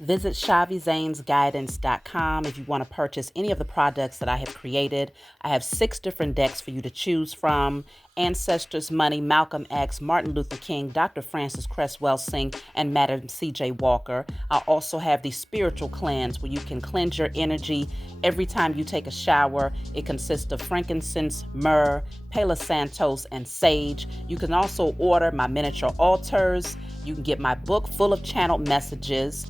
Visit ShaviZanesGuidance.com if you want to purchase any of the products that I have created. I have 6 different decks for you to choose from: Ancestors Money, Malcolm X, Martin Luther King, Dr. Francis Cresswell Singh, and Madam C.J. Walker. I also have the Spiritual Cleanse, where you can cleanse your energy every time you take a shower. It consists of frankincense, myrrh, Palo Santos, and sage. You can also order my miniature altars. You can get my book full of channeled messages,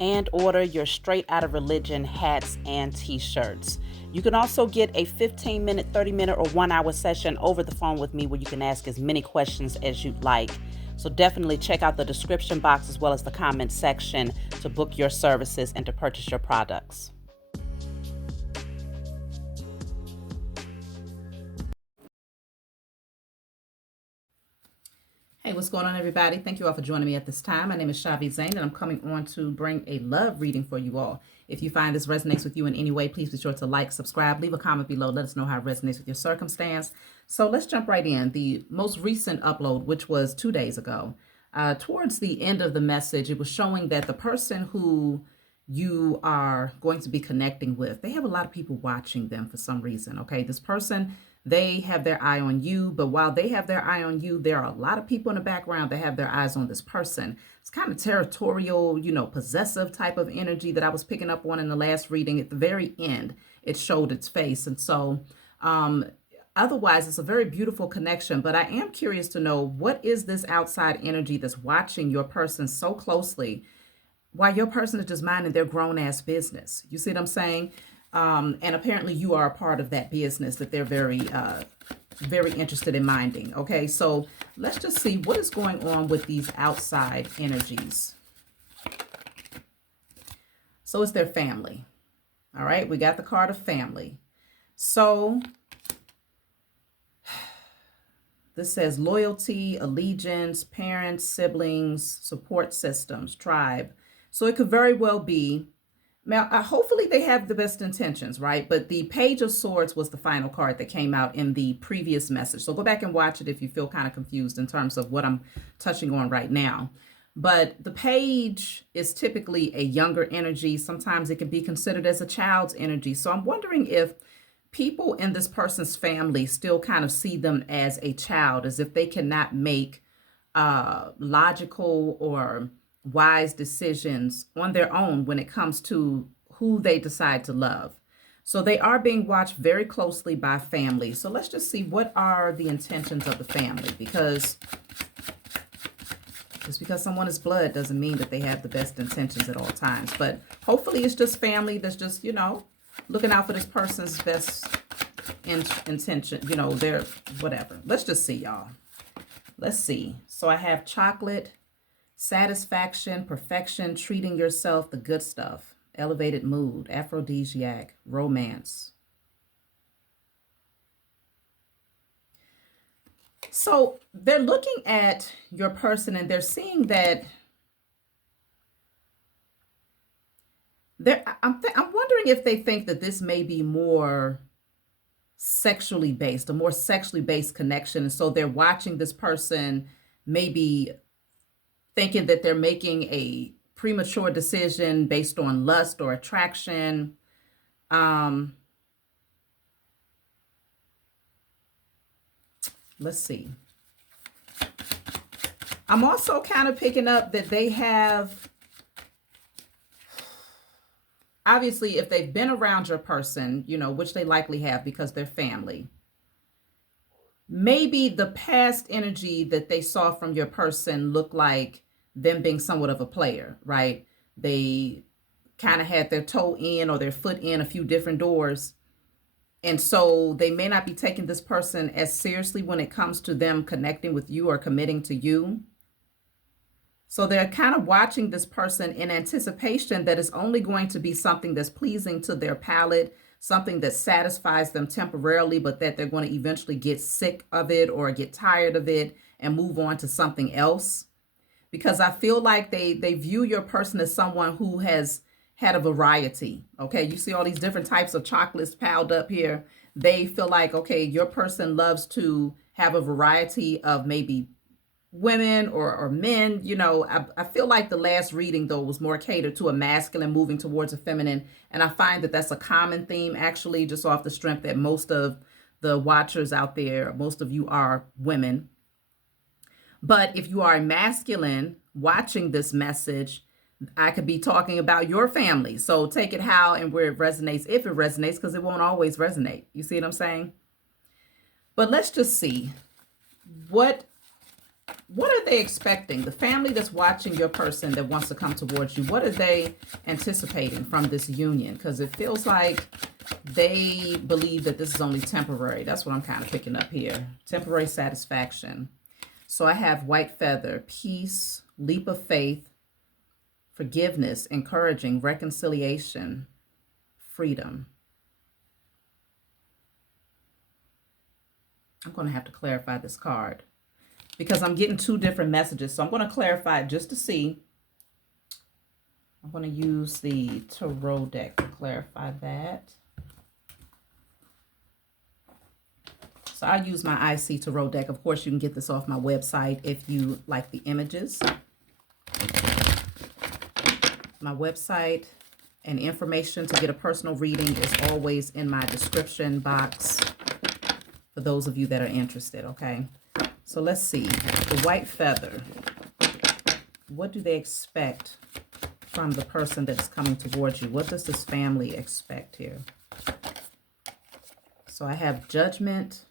and order your Straight Outta Religion hats and t-shirts. You can also get a 15-minute, 30-minute, or 1-hour session over the phone with me where you can ask as many questions as you'd like. So definitely check out the description box as well as the comment section to book your services and to purchase your products. Hey, what's going on, everybody? Thank you all for joining me at this time. My name is Shavi Zane, and I'm coming on to bring a love reading for you all. If you find this resonates with you in any way, please be sure to like, subscribe, leave a comment below. Let us know how it resonates with your circumstance. So let's jump right in. The most recent upload, which was 2 days ago, towards the end of the message, it was showing that the person who you are going to be connecting with, they have a lot of people watching them for some reason. Okay, this person, they have their eye on you, but while they have their eye on you, there are a lot of people in the background that have their eyes on this person. It's kind of territorial, possessive type of energy that I was picking up on in the last reading. At the very end, it showed its face. And so otherwise, it's a very beautiful connection, but I am curious to know, what is this outside energy that's watching your person so closely while your person is just minding their grown ass business? You see what I'm saying? And apparently you are a part of that business that they're very interested in minding. Okay, so let's just see what is going on with these outside energies. So it's their family. All right, we got the card of family. So this says loyalty, allegiance, parents, siblings, support systems, tribe. So it could very well be, now, hopefully they have the best intentions, right? But the Page of Swords was the final card that came out in the previous message. So go back and watch it if you feel kind of confused in terms of what I'm touching on right now. But the Page is typically a younger energy. Sometimes it can be considered as a child's energy. So I'm wondering if people in this person's family still kind of see them as a child, as if they cannot make logical or wise decisions on their own when it comes to who they decide to love. So they are being watched very closely by family. So let's just see, what are the intentions of the family? Because just because someone is blood doesn't mean that they have the best intentions at all times. But hopefully it's just family that's just, looking out for this person's best intention, their whatever. Let's just see, y'all. Let's see. So I have chocolate, satisfaction, perfection, treating yourself, the good stuff, elevated mood, aphrodisiac, romance. So they're looking at your person and they're seeing that I'm wondering if they think that this may be more sexually based, a more sexually based connection. And so they're watching this person maybe thinking that they're making a premature decision based on lust or attraction. Let's see. I'm also kind of picking up that they have, obviously, if they've been around your person, which they likely have because they're family, maybe the past energy that they saw from your person looked like them being somewhat of a player, right? They kind of had their toe in or their foot in a few different doors. And so they may not be taking this person as seriously when it comes to them connecting with you or committing to you. So they're kind of watching this person in anticipation that it's only going to be something that's pleasing to their palate, something that satisfies them temporarily, but that they're going to eventually get sick of it or get tired of it and move on to something else. Because I feel like they view your person as someone who has had a variety. Okay, you see all these different types of chocolates piled up here. They feel like, okay, your person loves to have a variety of maybe women or men. I feel like the last reading, though, was more catered to a masculine moving towards a feminine. And I find that that's a common theme, actually, just off the strength that most of the watchers out there, most of you are women. But if you are a masculine watching this message, I could be talking about your family. So take it how and where it resonates, if it resonates, because it won't always resonate. You see what I'm saying? But let's just see what are they expecting? The family that's watching your person that wants to come towards you, what are they anticipating from this union? Because it feels like they believe that this is only temporary. That's what I'm kind of picking up here. Temporary satisfaction. So I have white feather, peace, leap of faith, forgiveness, encouraging, reconciliation, freedom. I'm going to have to clarify this card because I'm getting two different messages. So I'm going to clarify it just to see. I'm going to use the tarot deck to clarify that. So I'll use my IC Tarot deck. Of course, you can get this off my website if you like the images. My website and information to get a personal reading is always in my description box for those of you that are interested, okay? So let's see. The white feather. What do they expect from the person that's coming towards you? What does this family expect here? So I have judgment,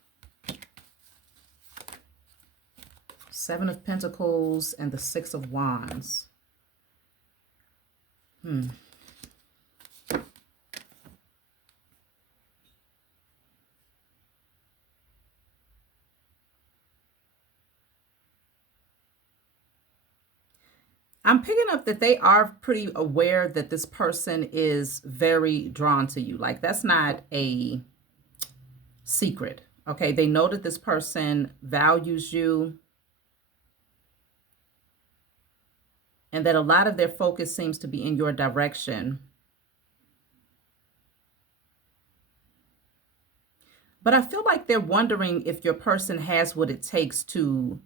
Seven of Pentacles, and the Six of Wands. I'm picking up that they are pretty aware that this person is very drawn to you. Like, that's not a secret, okay? They know that this person values you and that a lot of their focus seems to be in your direction. But I feel like they're wondering if your person has what it takes to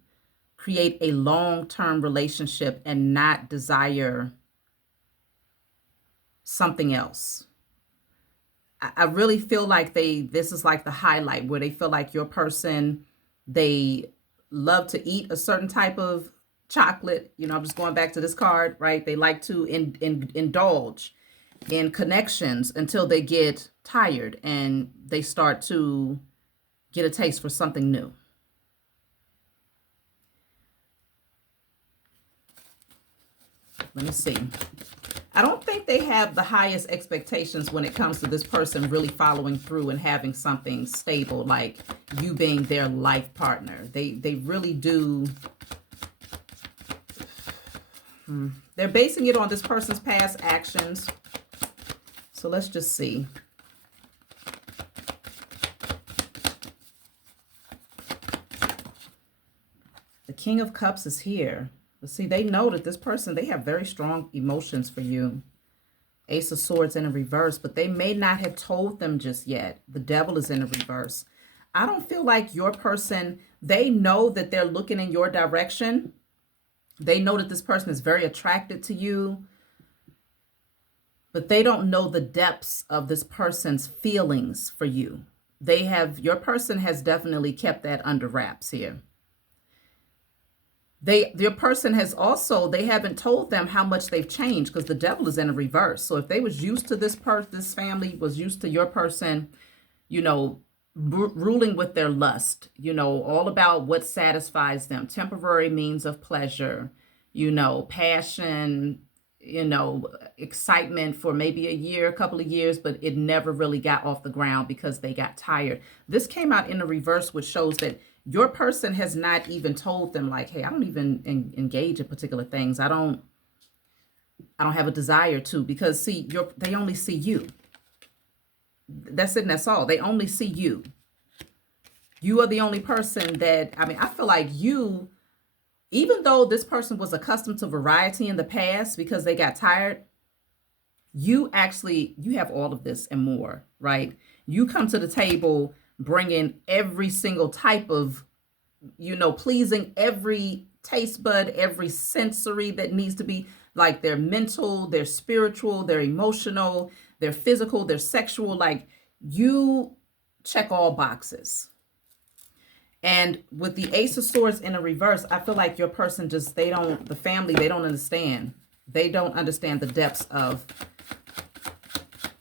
create a long-term relationship and not desire something else. I really feel like this is like the highlight where they feel like your person, they love to eat a certain type of chocolate. I'm just going back to this card, right? They like to indulge in connections until they get tired and they start to get a taste for something new. Let me see. I don't think they have the highest expectations when it comes to this person really following through and having something stable, like you being their life partner. They really do. They're basing it on this person's past actions. So let's just see. The King of Cups is here. But see, they know that this person, they have very strong emotions for you. Ace of Swords in a reverse, but they may not have told them just yet. The Devil is in a reverse. I don't feel like your person, they know that they're looking in your direction. They know that this person is very attracted to you, but they don't know the depths of this person's feelings for you. Your person has definitely kept that under wraps here. Your person has also, they haven't told them how much they've changed because the Devil is in a reverse. So if they was used to this family was used to your person, ruling with their lust, all about what satisfies them, temporary means of pleasure, passion, excitement for maybe a year, a couple of years, but it never really got off the ground because they got tired. This came out in the reverse, which shows that your person has not even told them, like, hey, I don't even engage in particular things. I don't have a desire to, because see, they only see you. That's it and that's all. They only see you. You are the only person that, I feel like you, even though this person was accustomed to variety in the past because they got tired, you have all of this and more, right? You come to the table bringing every single type of, pleasing every taste bud, every sensory that needs to be, like their mental, their spiritual, their emotional, their physical, their sexual. Like, you check all boxes. And with the Ace of Swords in a reverse, I feel like your person just, the family, they don't understand. They don't understand the depths of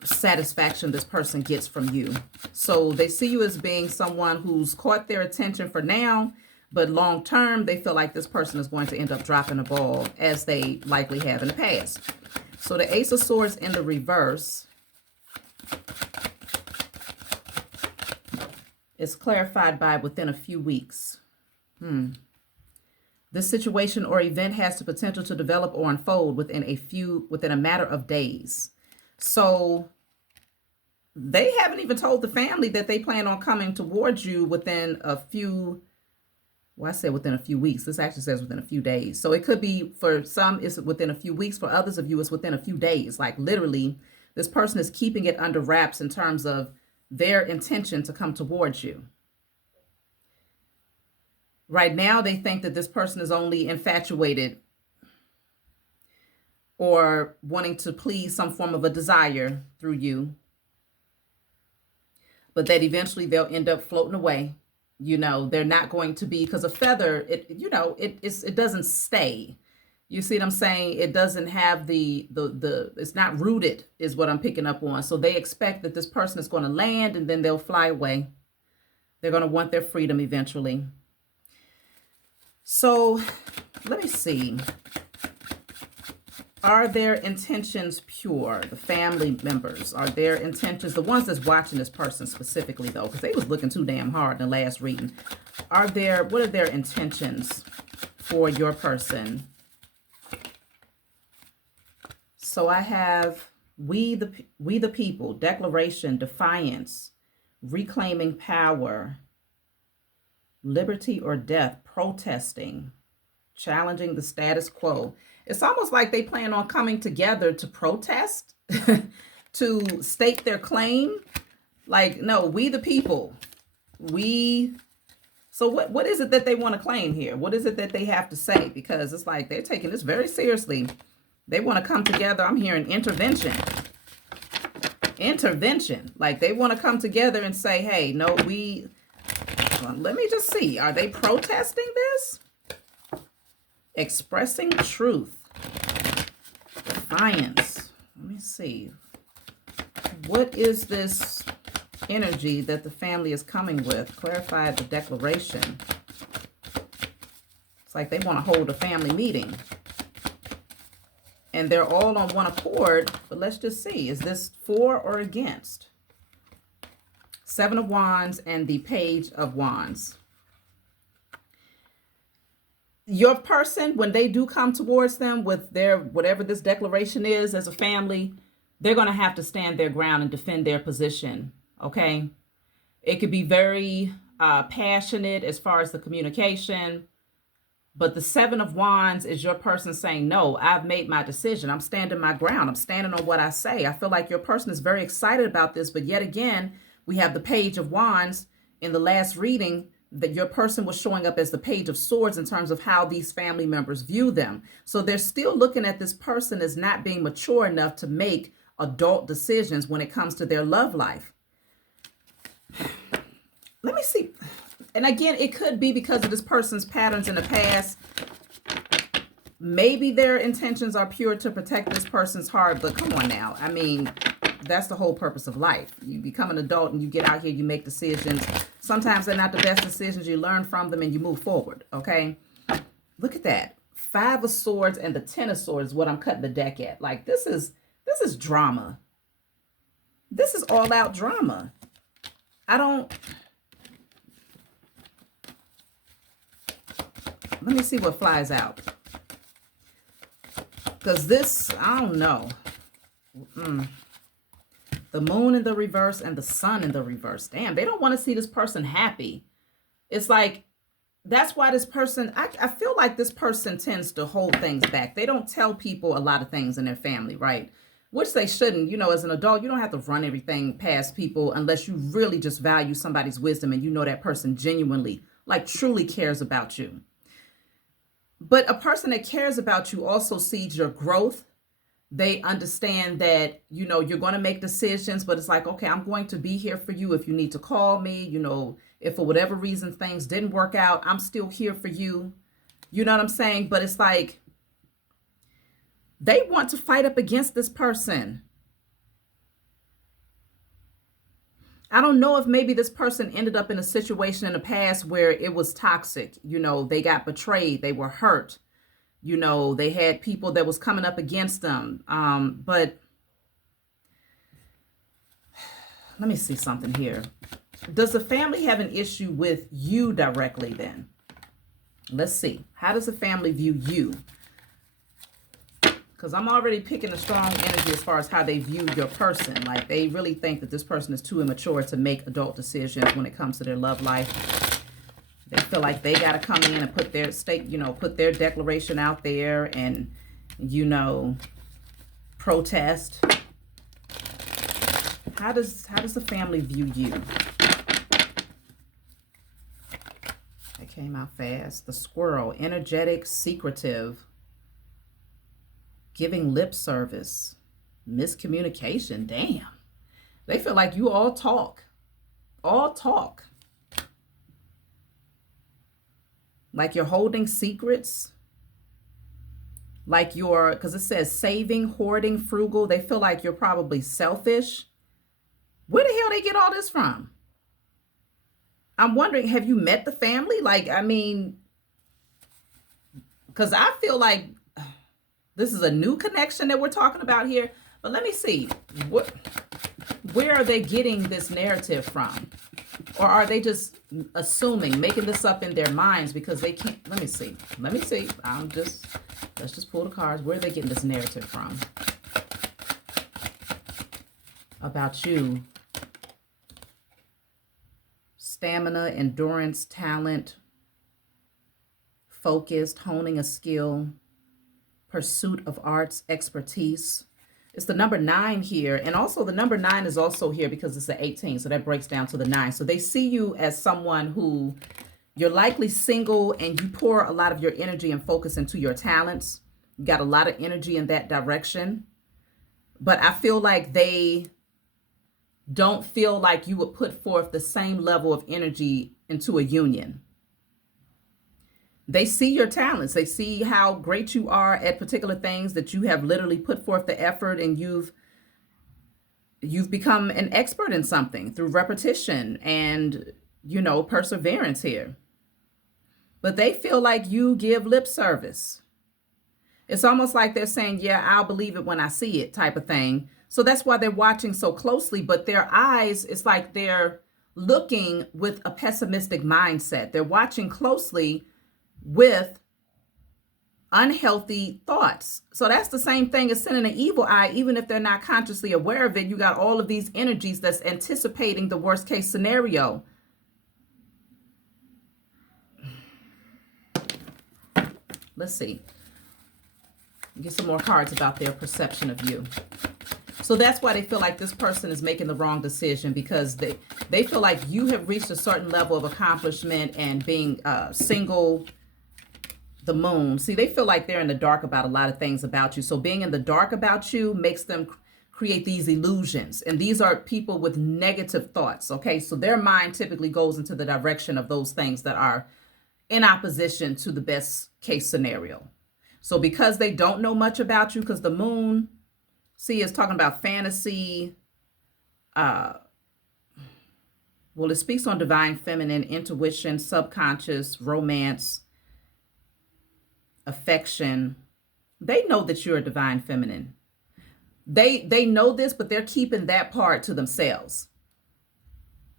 satisfaction this person gets from you. So they see you as being someone who's caught their attention for now, but long term, they feel like this person is going to end up dropping the ball, as they likely have in the past. So the Ace of Swords in the reverse is clarified by within a few weeks. This situation or event has the potential to develop or unfold within a matter of days. So they haven't even told the family that they plan on coming towards you within a few, well, I say within a few weeks. This actually says within a few days. So it could be, for some, it's within a few weeks. For others of you, it's within a few days. Like, literally, this person is keeping it under wraps in terms of their intention to come towards you. Right now, they think that this person is only infatuated or wanting to please some form of a desire through you, but that eventually they'll end up floating away. You know, they're not going to be, because a feather, it doesn't stay. You see what I'm saying? It doesn't have it's not rooted, is what I'm picking up on. So they expect that this person is going to land and then they'll fly away. They're going to want their freedom eventually. So let me see. Are their intentions pure? The family members, are their intentions, the ones that's watching this person specifically though, because they was looking too damn hard in the last reading. What are their intentions for your person? So I have we the people, declaration, defiance, reclaiming power, liberty or death, protesting, challenging the status quo. It's almost like they plan on coming together to protest, to state their claim. Like, no, we the people. So what is it that they want to claim here? What is it that they have to say? Because it's like they're taking this very seriously. They want to come together. I'm hearing intervention. Intervention. Like, they want to come together and say, hey, no, let me just see. Are they protesting this? Expressing truth. Defiance. Let me see. What is this energy that the family is coming with? Clarify the declaration. It's like they want to hold a family meeting. And they're all on one accord. But let's just see. Is this for or against? Seven of Wands and the Page of Wands. Your person, when they do come towards them with their, whatever this declaration is as a family, they're going to have to stand their ground and defend their position. Okay. It could be very passionate as far as the communication, but the Seven of Wands is your person saying, no, I've made my decision. I'm standing my ground. I'm standing on what I say. I feel like your person is very excited about this, but yet again, we have the Page of Wands in the last reading, that your person was showing up as the Page of Swords in terms of how these family members view them. So they're still looking at this person as not being mature enough to make adult decisions when it comes to their love life. Let me see. And again, it could be because of this person's patterns in the past. Maybe their intentions are pure to protect this person's heart, but come on now. I mean, that's the whole purpose of life. You become an adult and you get out here, you make decisions. Sometimes they're not the best decisions. You learn from them and you move forward, okay? Look at that. Five of Swords and the Ten of Swords is what I'm cutting the deck at. Like, this is drama. This is all out drama. Let me see what flies out. Because this, I don't know. The Moon in the reverse and the Sun in the reverse. Damn, they don't want to see this person happy. It's like, that's why this person, I feel like this person tends to hold things back. They don't tell people a lot of things in their family, right? Which they shouldn't. You know, as an adult, you don't have to run everything past people unless you really just value somebody's wisdom and you know that person genuinely, like, truly cares about you. But a person that cares about you also sees your growth. They understand that, you're going to make decisions, but it's like, okay, I'm going to be here for you if you need to call me. If for whatever reason things didn't work out, I'm still here for you. You know what I'm saying? But it's like they want to fight up against this person. I don't know if maybe this person ended up in a situation in the past where it was toxic. They got betrayed, they were hurt. They had people that was coming up against them. But let me see something here. Does the family have an issue with you directly then? Let's see. How does the family view you? Because I'm already picking a strong energy as far as how they view your person. Like they really think that this person is too immature to make adult decisions when it comes to their love life. They feel like they got to come in and put their stake, put their declaration out there and, protest. How does the family view you? They came out fast. The squirrel, energetic, secretive, giving lip service, miscommunication. Damn. They feel like you all talk. Like you're holding secrets. Like because it says saving, hoarding, frugal. They feel like you're probably selfish. Where the hell they get all this from? I'm wondering, have you met the family? Because I feel like this is a new connection that we're talking about here. But let me see. Where are they getting this narrative from? Or are they just assuming, making this up in their minds because they can't? Let me see. Let's just pull the cards. Where are they getting this narrative from? About you. Stamina, endurance, talent, focused, honing a skill, pursuit of arts, expertise. It's the number 9 here. And also the number 9 is also here because it's the 18. So that breaks down to the 9. So they see you as someone who you're likely single and you pour a lot of your energy and focus into your talents. You got a lot of energy in that direction. But I feel like they don't feel like you would put forth the same level of energy into a union. They see your talents. They see how great you are at particular things, that you have literally put forth the effort and you've become an expert in something through repetition and, perseverance here. But they feel like you give lip service. It's almost like they're saying, yeah, I'll believe it when I see it type of thing. So that's why they're watching so closely, but their eyes, it's like they're looking with a pessimistic mindset. They're watching closely with unhealthy thoughts. So that's the same thing as sending an evil eye, even if they're not consciously aware of it. You got all of these energies that's anticipating the worst case scenario. Let's see. Get some more cards about their perception of you. So that's why they feel like this person is making the wrong decision, because they feel like you have reached a certain level of accomplishment and being single, the moon. See, they feel like they're in the dark about a lot of things about you. So being in the dark about you makes them create these illusions. And these are people with negative thoughts. Okay, so their mind typically goes into the direction of those things that are in opposition to the best case scenario. So because they don't know much about you, because the moon, see, is talking about fantasy. Well, it speaks on divine feminine, intuition, subconscious, romance, affection. They know that you're a divine feminine. They know this, but they're keeping that part to themselves.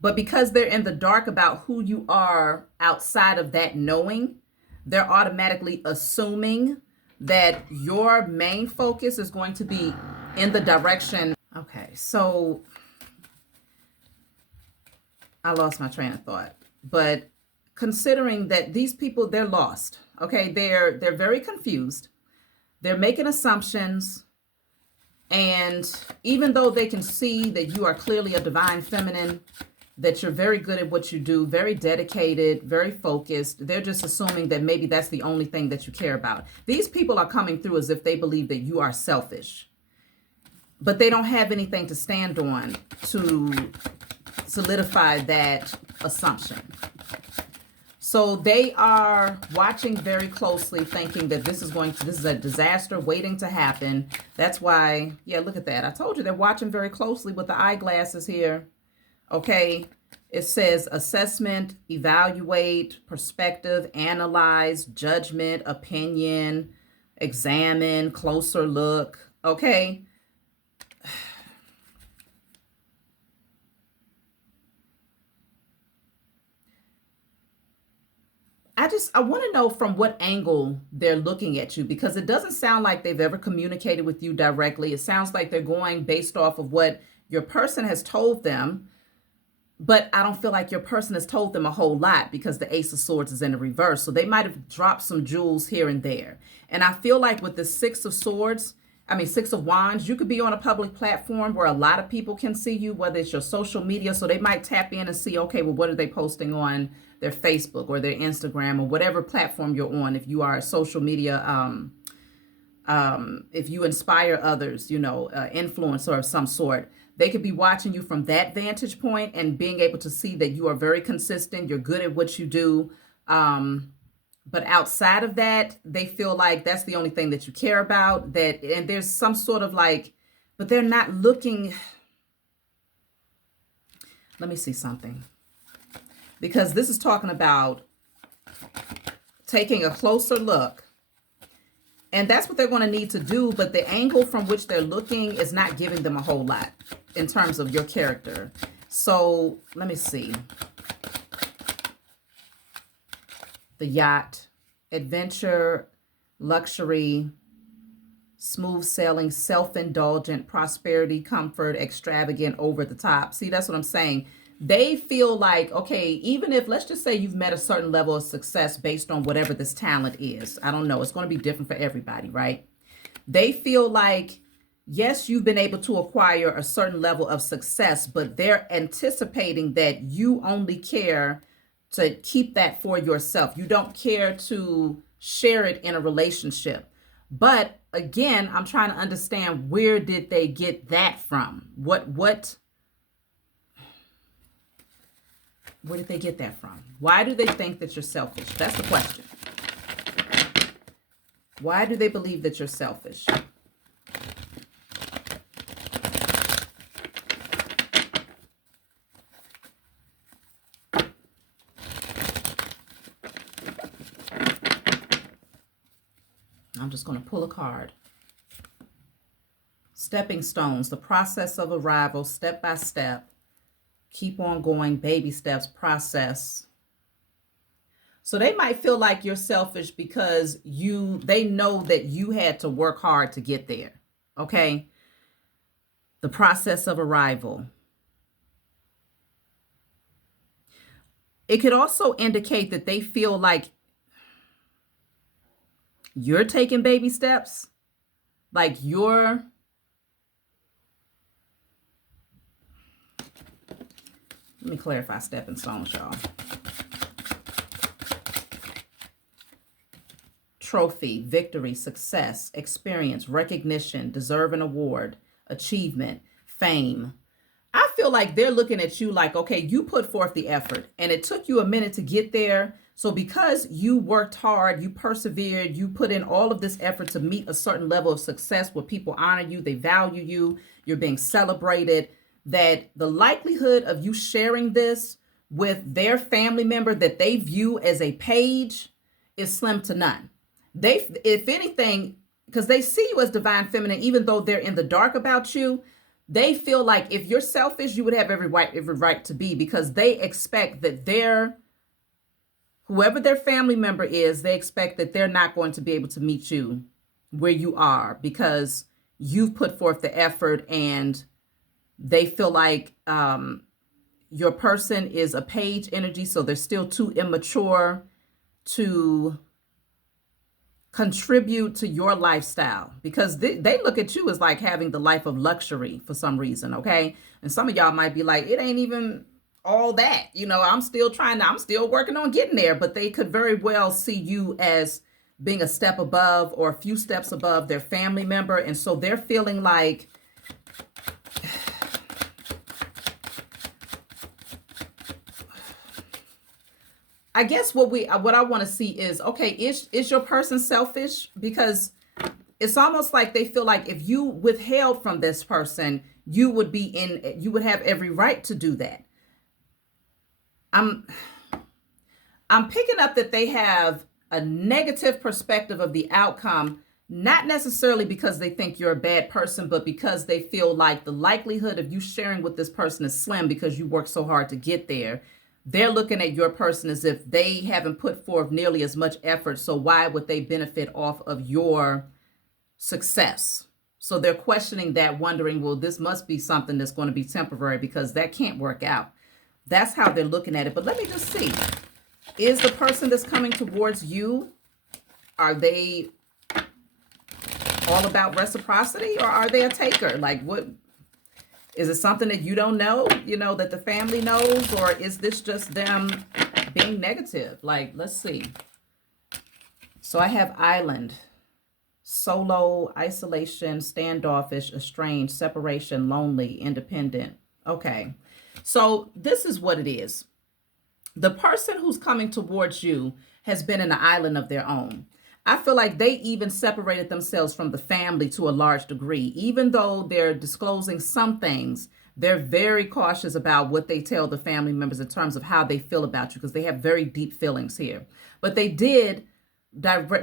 But because they're in the dark about who you are outside of that knowing, they're automatically assuming that your main focus is going to be in the direction. Okay, so I lost my train of thought. But considering that these people, they're lost. Okay, they're very confused. They're making assumptions. And even though they can see that you are clearly a divine feminine, that you're very good at what you do, very dedicated, very focused. They're just assuming that maybe that's the only thing that you care about. These people are coming through as if they believe that you are selfish, but they don't have anything to stand on to solidify that assumption. So they are watching very closely, thinking that this is a disaster waiting to happen. That's why, yeah, look at that. I told you they're watching very closely with the eyeglasses here. Okay, it says assessment, evaluate, perspective, analyze, judgment, opinion, examine, closer look. Okay. I want to know from what angle they're looking at you, because it doesn't sound like they've ever communicated with you directly. It sounds like they're going based off of what your person has told them, but I don't feel like your person has told them a whole lot because the Ace of Swords is in the reverse. So they might have dropped some jewels here and there. And I feel like with the Six of Wands, you could be on a public platform where a lot of people can see you, whether it's your social media. So they might tap in and see, okay, well, what are they posting on their Facebook or their Instagram or whatever platform you're on? If you are a social media, if you inspire others, influencer of some sort, they could be watching you from that vantage point and being able to see that you are very consistent. You're good at what you do. But outside of that, they feel like that's the only thing that you care about. And there's some sort of but they're not looking. Let me see something. Because this is talking about taking a closer look. And that's what they're going to need to do. But the angle from which they're looking is not giving them a whole lot in terms of your character. So let me see. The yacht, adventure, luxury, smooth sailing, self-indulgent, prosperity, comfort, extravagant, over the top. See, that's what I'm saying. They feel like, okay, even if, let's just say you've met a certain level of success based on whatever this talent is. I don't know. It's going to be different for everybody, right? They feel like, yes, you've been able to acquire a certain level of success, but they're anticipating that you only care to keep that for yourself. You don't care to share it in a relationship. But again, I'm trying to understand, where did they get that from? Where did they get that from? Why do they think that you're selfish? That's the question. Why do they believe that you're selfish? I'm just going to pull a card. Stepping stones, the process of arrival, step by step. Keep on going, baby steps, process. So they might feel like you're selfish because they know that you had to work hard to get there. Okay? The process of arrival. It could also indicate that they feel like you're taking baby steps. Like let me clarify stepping stones, y'all. Trophy, victory, success, experience, recognition, deserve an award, achievement, fame. I feel like they're looking at you like, okay, you put forth the effort and it took you a minute to get there. So because you worked hard, you persevered, you put in all of this effort to meet a certain level of success where people honor you, they value you, you're being celebrated, that the likelihood of you sharing this with their family member that they view as a page is slim to none. If anything, because they see you as divine feminine, even though they're in the dark about you, they feel like if you're selfish, you would have every right to be, because they expect that whoever their family member is, they expect that they're not going to be able to meet you where you are because you've put forth the effort, and they feel like your person is a page energy, so they're still too immature to contribute to your lifestyle, because they look at you as like having the life of luxury for some reason, okay? And some of y'all might be like, it ain't even all that. I'm still I'm still working on getting there, but they could very well see you as being a step above or a few steps above their family member. And so they're feeling like, I guess what I want to see is, okay, is your person selfish? Because it's almost like they feel like if you withheld from this person, you would have every right to do that. I'm picking up that they have a negative perspective of the outcome, not necessarily because they think you're a bad person, but because they feel like the likelihood of you sharing with this person is slim because you worked so hard to get there. They're looking at your person as if they haven't put forth nearly as much effort, so why would they benefit off of your success? So they're questioning that, wondering, well, this must be something that's going to be temporary because that can't work out. That's how they're looking at it. But let me just see. Is the person that's coming towards you, are they all about reciprocity, or are they a taker? Like, what is it? Something that you don't know, that the family knows, or is this just them being negative? Like, let's see. So I have island, solo, isolation, standoffish, estranged, separation, lonely, independent. Okay. So this is what it is. The person who's coming towards you has been in an island of their own. I feel like they even separated themselves from the family to a large degree. Even though they're disclosing some things, they're very cautious about what they tell the family members in terms of how they feel about you, because they have very deep feelings here. But they did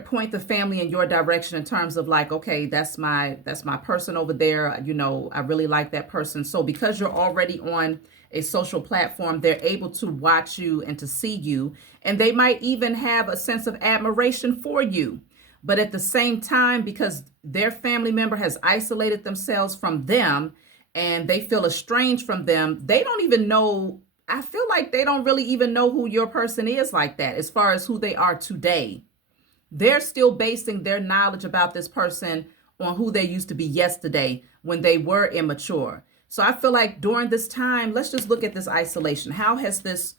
point the family in your direction in terms of like, okay, that's my person over there. I really like that person. So because you're already on a social platform, they're able to watch you and to see you, and they might even have a sense of admiration for you. But at the same time, because their family member has isolated themselves from them and they feel estranged from them, they don't even know. I feel like they don't really even know who your person is like that, as far as who they are today. They're still basing their knowledge about this person on who they used to be yesterday when they were immature. So I feel like during this time, let's just look at this isolation. How has this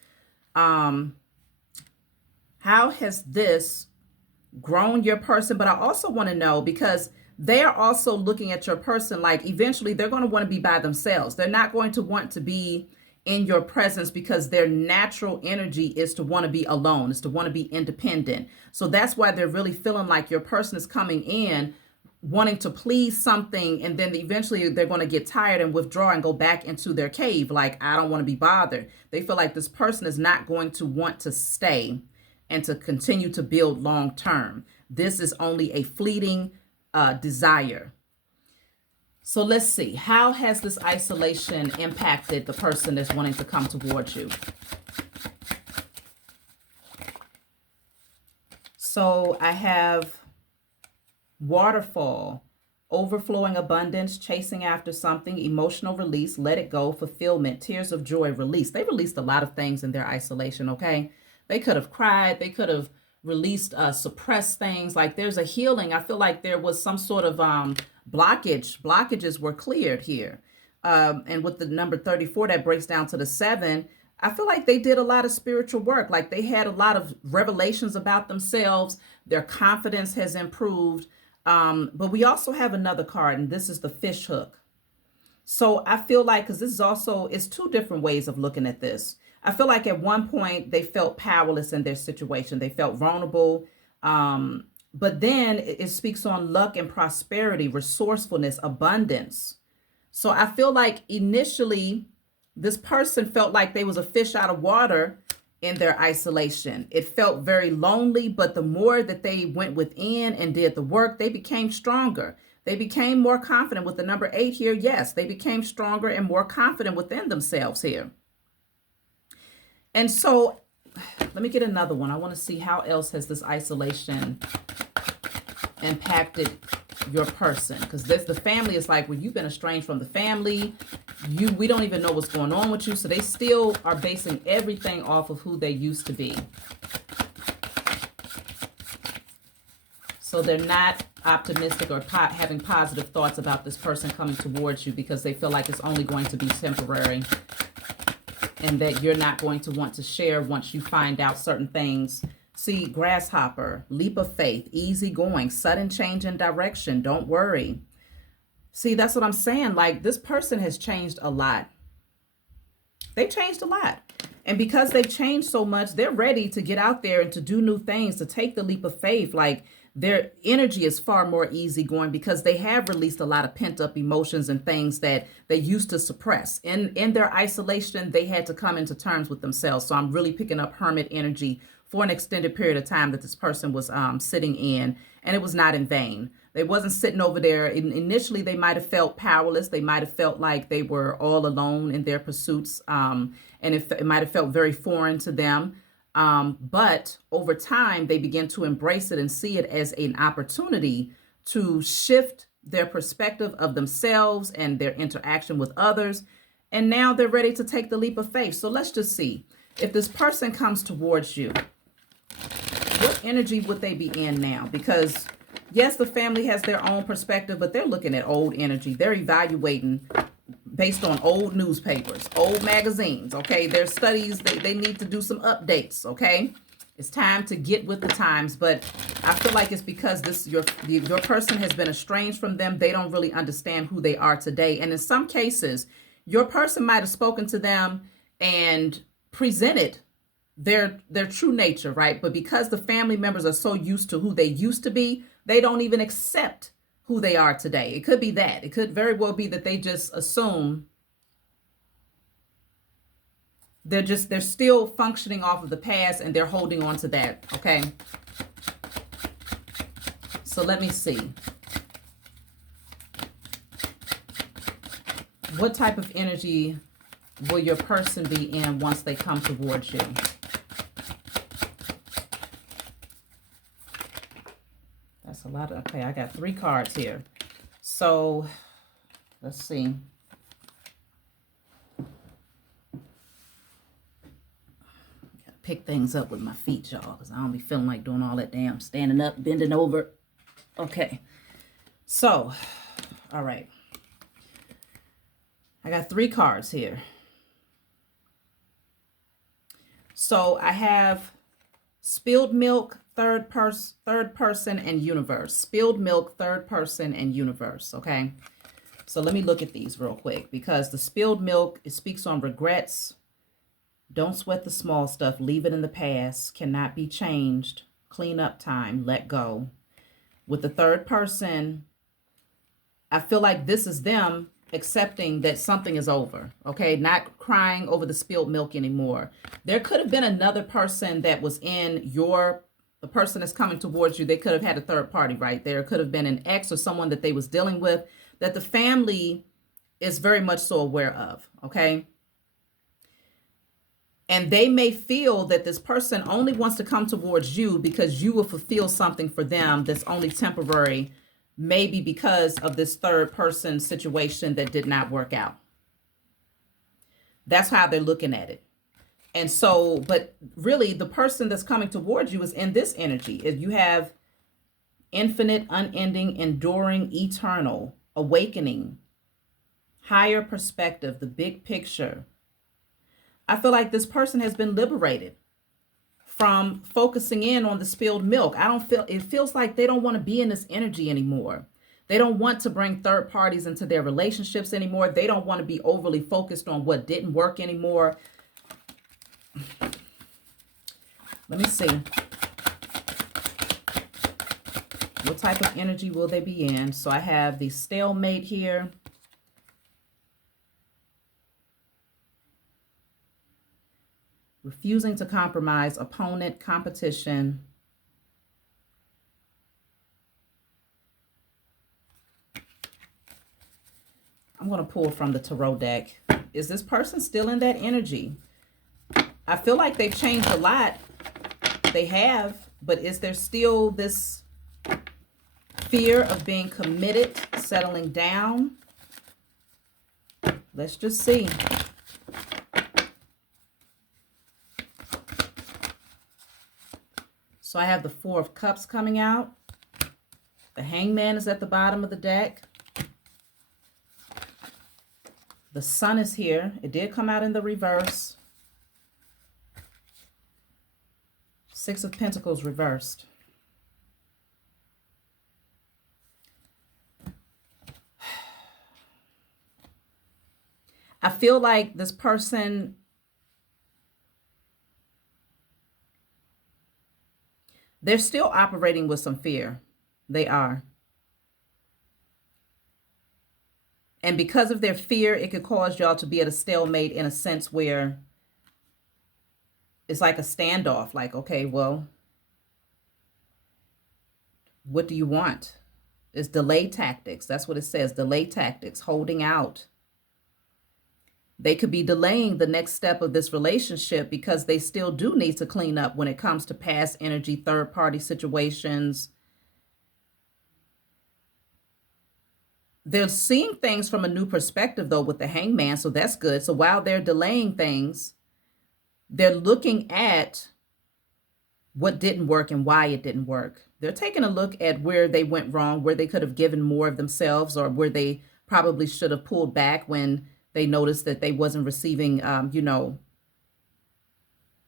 grown your person? But I also want to know, because they're also looking at your person like eventually they're going to want to be by themselves. They're not going to want to be in your presence, because their natural energy is to want to be alone, is to want to be independent. So that's why they're really feeling like your person is coming in wanting to please something, and then eventually they're going to get tired and withdraw and go back into their cave. Like, I don't want to be bothered. They feel like this person is not going to want to stay and to continue to build long term. This is only a fleeting desire. So let's see, how has this isolation impacted the person that's wanting to come towards you? So I have waterfall, overflowing abundance, chasing after something, emotional release, let it go, fulfillment, tears of joy, release. They released a lot of things in their isolation, okay? They could have cried. They could have released suppressed things. Like, there's a healing. I feel like there was some sort of blockages were cleared here. And with the number 34, that breaks down to the 7. I feel like they did a lot of spiritual work. Like, they had a lot of revelations about themselves. Their confidence has improved. But we also have another card, and this is the fish hook. So I feel like, because this is also, it's two different ways of looking at this. I feel like at one point they felt powerless in their situation. They felt vulnerable. But then it speaks on luck and prosperity, resourcefulness, abundance. So I feel like initially this person felt like they was a fish out of water in their isolation. It felt very lonely, but the more that they went within and did the work, they became stronger. They became more confident. With the number 8 here, yes, they became stronger and more confident within themselves here. And so let me get another one. I want to see how else has this isolation impacted your person, because the family is like, well, you've been estranged from the family. We don't even know what's going on with you. So they still are basing everything off of who they used to be. So they're not optimistic or having positive thoughts about this person coming towards you, because they feel like it's only going to be temporary. and that you're not going to want to share once you find out certain things. See, grasshopper, leap of faith, easy going, sudden change in direction. Don't worry. See, that's what I'm saying. Like, this person has changed a lot. They changed a lot. And because they've changed so much, they're ready to get out there and to do new things, to take the leap of faith. Like, their energy is far more easygoing because they have released a lot of pent up emotions and things that they used to suppress. In their isolation, they had to come into terms with themselves. So I'm really picking up hermit energy for an extended period of time that this person was sitting in, and it was not in vain. They wasn't sitting over there. Initially, they might have felt powerless. They might have felt like they were all alone in their pursuits, and it might have felt very foreign to them. But over time, they begin to embrace it and see it as an opportunity to shift their perspective of themselves and their interaction with others. And now they're ready to take the leap of faith. So let's just see. If this person comes towards you, what energy would they be in now? Because yes, the family has their own perspective, but they're looking at old energy. They're evaluating based on old newspapers, old magazines, okay? Their studies, they need to do some updates, okay? It's time to get with the times, but I feel like it's because your person has been estranged from them. They don't really understand who they are today. And in some cases, your person might have spoken to them and presented their true nature, right? But because the family members are so used to who they used to be, they don't even accept who they are today. It could be that. It could very well be that they just assume they're still functioning off of the past and they're holding on to that, okay? So let me see. What type of energy will your person be in once they come towards you? That's a lot of, okay, I got 3 cards here. So let's see. Gotta pick things up with my feet, y'all, because I don't be feeling like doing all that damn standing up, bending over. Okay. So, all right. I got 3 cards here. So I have spilled milk, third person, and universe. Spilled milk, third person, and universe, okay? So let me look at these real quick, because the spilled milk, it speaks on regrets. Don't sweat the small stuff. Leave it in the past. Cannot be changed. Clean up time. Let go. With the third person, I feel like this is them accepting that something is over, okay? Not crying over the spilled milk anymore. There could have been another person that was in the person that's coming towards you. They could have had a third party, right? There could have been an ex or someone that they was dealing with that the family is very much so aware of, okay? And they may feel that this person only wants to come towards you because you will fulfill something for them that's only temporary, maybe because of this third person situation that did not work out. That's how they're looking at it. And so, but really the person that's coming towards you is in this energy. If you have infinite, unending, enduring, eternal, awakening, higher perspective, the big picture. I feel like this person has been liberated from focusing in on the spilled milk. It feels like they don't want to be in this energy anymore. They don't want to bring third parties into their relationships anymore. They don't want to be overly focused on what didn't work anymore. Let me see. What type of energy will they be in? So I have the stalemate here. Refusing to compromise, opponent, competition. I'm going to pull from the tarot deck. Is this person still in that energy? I feel like they've changed a lot. They have, but is there still this fear of being committed, settling down? Let's just see. So I have the 4 of Cups coming out. The Hangman is at the bottom of the deck. The Sun is here. It did come out in the reverse. Six of Pentacles reversed. I feel like this person, they're still operating with some fear. They are. And because of their fear, it could cause y'all to be at a stalemate in a sense where it's like a standoff. Like, okay, well, what do you want? It's delay tactics. That's what it says. Delay tactics, holding out. They could be delaying the next step of this relationship because they still do need to clean up when it comes to past energy, third-party situations. They're seeing things from a new perspective, though, with the Hangman, so that's good. So while they're delaying things, they're looking at what didn't work and why it didn't work. They're taking a look at where they went wrong, where they could have given more of themselves, or where they probably should have pulled back when they noticed that they wasn't receiving, you know,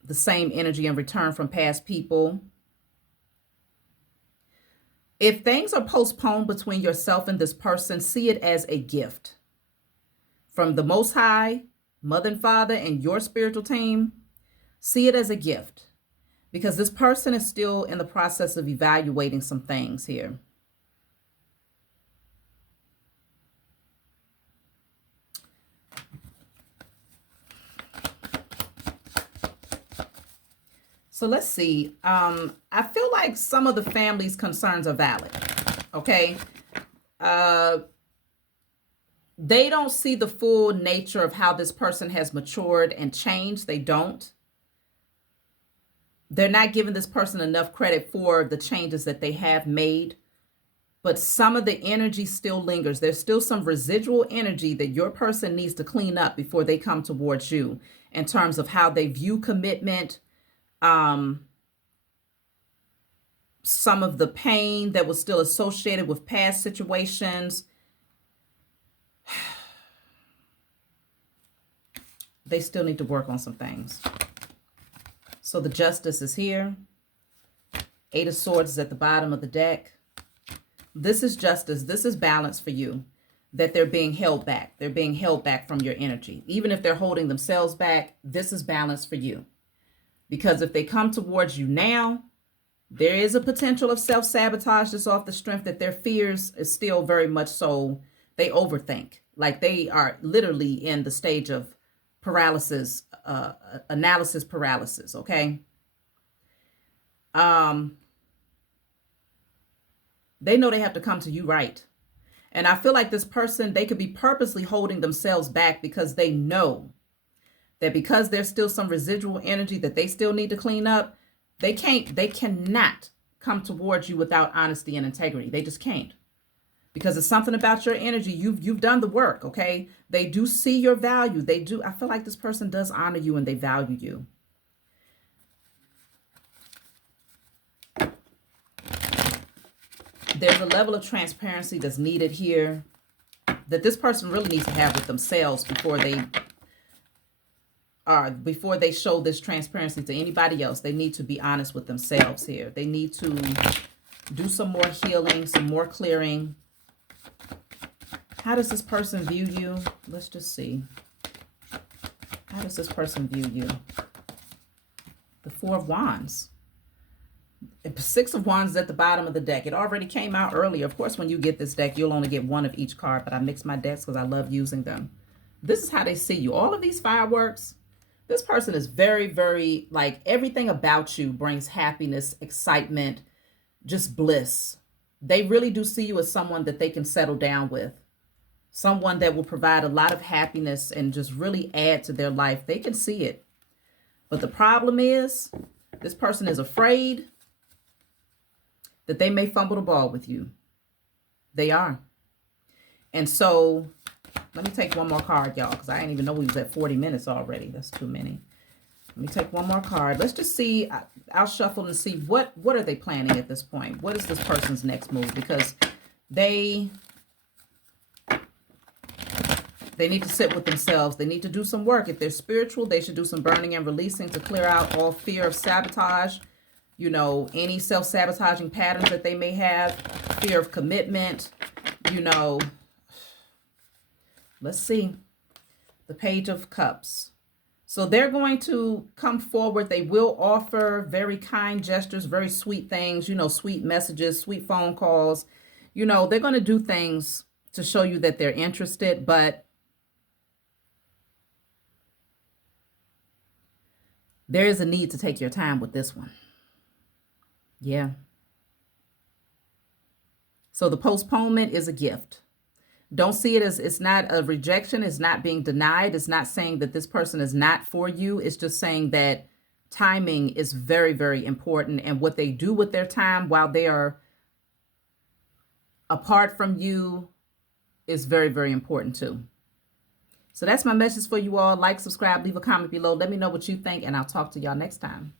the same energy in return from past people. If things are postponed between yourself and this person, see it as a gift from the Most High, Mother and Father, and your spiritual team. See it as a gift because this person is still in the process of evaluating some things here. So let's see. I feel like some of the family's concerns are valid. Okay. They don't see the full nature of how this person has matured and changed. They don't. They're not giving this person enough credit for the changes that they have made. But some of the energy still lingers. There's still some residual energy that your person needs to clean up before they come towards you in terms of how they view commitment. Some of the pain that was still associated with past situations. They still need to work on some things. So the Justice is here. Eight of Swords is at the bottom of the deck. This is justice. This is balance for you. That they're being held back. They're being held back from your energy. Even if they're holding themselves back, this is balance for you. Because if they come towards you now, there is a potential of self-sabotage just off the strength that their fears is still very much so, they overthink. Like they are literally in the stage of paralysis, analysis paralysis, okay? They know they have to come to you right. And I feel like this person, they could be purposely holding themselves back because they know that because there's still some residual energy that they still need to clean up, they cannot come towards you without honesty and integrity. They just can't. Because it's something about your energy. You've done the work, okay? They do see your value. They do. I feel like this person does honor you and they value you. There's a level of transparency that's needed here that this person really needs to have with themselves before they show this transparency to anybody else. They need to be honest with themselves here. They need to do some more healing, some more clearing. How does this person view you? Let's just see. How does this person view you? The Four of Wands. Six of Wands is at the bottom of the deck. It already came out earlier. Of course, when you get this deck, you'll only get one of each card, but I mix my decks because I love using them. This is how they see you. All of these fireworks. This person is very, very, like, everything about you brings happiness, excitement, just bliss. They really do see you as someone that they can settle down with. Someone that will provide a lot of happiness and just really add to their life. They can see it. But the problem is, this person is afraid that they may fumble the ball with you. They are. And so, let me take one more card, y'all, because I didn't even know we was at 40 minutes already. That's too many. Let me take one more card. Let's just see. I'll shuffle and see what are they planning at this point. What is this person's next move? Because they need to sit with themselves. They need to do some work. If they're spiritual, they should do some burning and releasing to clear out all fear of sabotage. You know, any self-sabotaging patterns that they may have, fear of commitment, you know. Let's see. The Page of Cups. So they're going to come forward. They will offer very kind gestures, very sweet things, you know, sweet messages, sweet phone calls. You know, they're going to do things to show you that they're interested, but there is a need to take your time with this one. Yeah. So the postponement is a gift. Don't see it as, it's not a rejection. It's not being denied. It's not saying that this person is not for you. It's just saying that timing is very, very important. And what they do with their time while they are apart from you is very, very important too. So that's my message for you all. Like, subscribe, leave a comment below. Let me know what you think, and I'll talk to y'all next time.